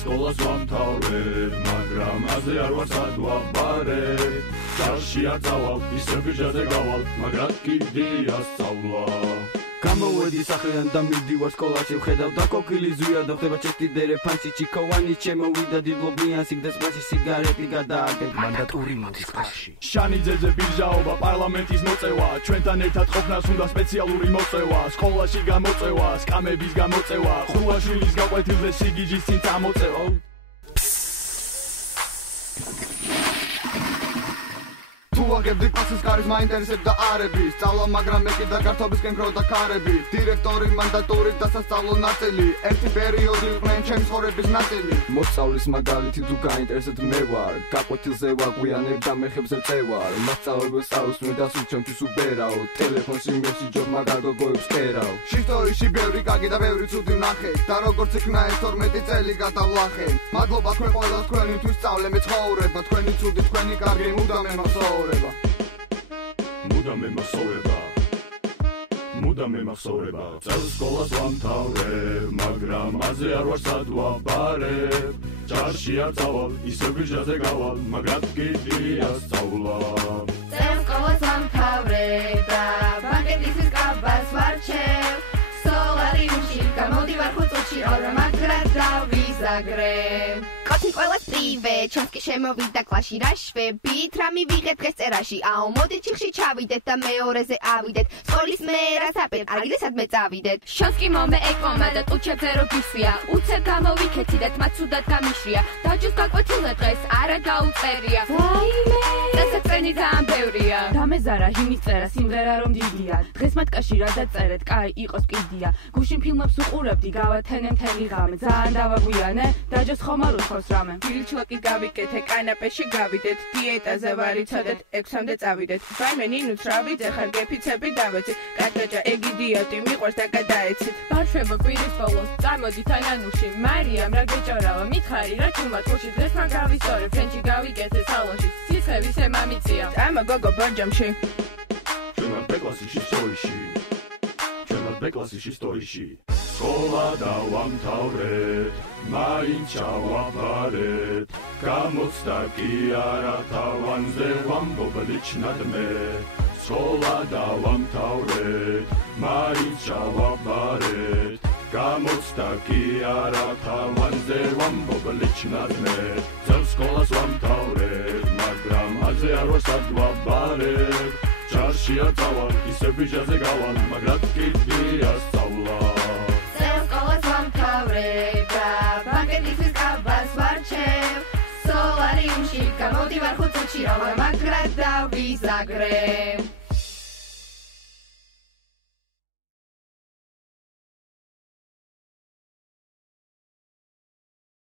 სკოლას ვამთავრებ, მაგრამ აზე არ ვარ სადვაბარე. ჭარში არ წავალ, ისე ბიჭაზე გავალ, მაგრამ კიდია სწავლა. გამოვედი სახლიდან და მივდივარ სკოლაში, ვხედავ და კოკილი ზვია და ხდება ჩესტიდერე ფანსი ჩიქოვანი ჩემოვიდა დილობნიან სიგდეს მასში სიგარეტი გადააგებ მანდატური მოდის კლასში. შანიძეზე ბირჟაობა, პარლამენტის მოწევა, ჩვენთან ერთად ყოფნას უნდა სპეციალური მოწევა, სკოლაში გამოწევა, სკამების გამოწევა, ხულაშვილის გაკვეთილზე სიგიჟის წინ წამოწევა. ვაგებდი კლასის კარის მაინტერესებდა არები სწავლა მაგრამ მე კიდე გართობისკენ ქროდა ქარები დირექტორი მანდატური დასასწავლო ნაწილი ერთი პერიოდი იყვნენ ჩემი ცხოვრების ნაწილი მოსწავლის მაგალითი თუ გაინტერესებთ მე ვარ გაკვეთილზე ვაგვიანებ და მეხებზე წევარ მასწავლებელს წავსვენ და სულ ჩემთვის უბერავ ტელეფონში მესიჯობ მაგარ გოგოებს კერავ ისტორიაში ბევრი კარგი და ბევრი ცუდი ვნახე და როგორც იქნა ეს 12 წელი გადავლახე მადლობა თქვენ ყველას თქვენთვის სწავლე მე ცხოვრება თქვენი ცუდი თქვენი კარგი მუდამ მახსოვრება მუდამ მახსოვრება წელს სკოლას ვამთავრებ მაგრამ აზე არ ვარ სადვაბარებ ჭარში არ წავალ ისე ბიჭაზე გავალ მაგრამ კიდია სწავლა წელს სკოლას ვამთავრებ და ბანკეტის კაბას ვარჩევ სოლარიუმში გამოდივარ ხუთში ორ მაგრად დავიზაგრებ კოთი ყველას პრივე ჩემს კი შემოვიდა კლასში რა შვებით რა მივიღეთ დღეს წერაში აუ მოდით ჩიხში ჩავიდეთ და მეორეზე ავიდეთ სკოლის მე რას აპერ კარგი სადმე წავიდეთ შენს კი მომე ეკომა და ტუჩებზე რო გისვია უცებ გამოვიქეციდეთ მათ ცუდად გამიშრია დაჯოს გაკვეთილზე დღეს არა გაუწერია ვაიმე დასაწყენი ძალიან ბევრია დამეზარა იმის წერა სიმღერა რომ დიდია დღეს მათკაში რა დაწერეთ კაი იყოს კიდია გუშინ ფილმებს უყურებდი გავათენე მთელი ღამე ძალიან დავაგვიანე დაჯოს ხომ არ უთხოვს რამე ბილჩლოკი გავიკეთე კანაპეში გავიდეთ დიეტაზე ვარიცოდეთ 6-მდე წავიდეთ ვაიმე ნინუც რა ვიცე ხარ გეფიცები დავეცი კატოჭა ეგი დიეტი მიყვარს და გადაეცით ბავშვებო კვირის ბოლოს წარმოდით ანანუში მარიამ რა გეჭორავა მითხარი რა ჩუმად ხუში დღეს მაგ გავისწორე ფრენჩი გავიკეთე სალონში სიცხე ვისე მამიწია ამა გოგო ბორჯომში ჩვენად ბეკლასში სტორიში სკოლა დავამთავრეთ მაინც ჩავაბარეთ გამოცდა კი არა თავანზე ვამბობ ლიჩნად მე სკოლა დავამთავრეთ მაინც ჩავაბარეთ გამოცდა კი არა თავანზე ვამბობ ლიჩნად მე წელს სკოლას ვამთავრეთ მაგრამ აზე არ ვარ სადვაბარებ ჭარში არ წავალ ისე ბიჭაზე გავალ მაგრამ კიდია სწავლა წელს სკოლას ვამთავრებ და ბანკეტის კაბას ვარჩევ სოლარიუმში გამოდივარ ხუთში რომ მაგრად დავიზაგრებ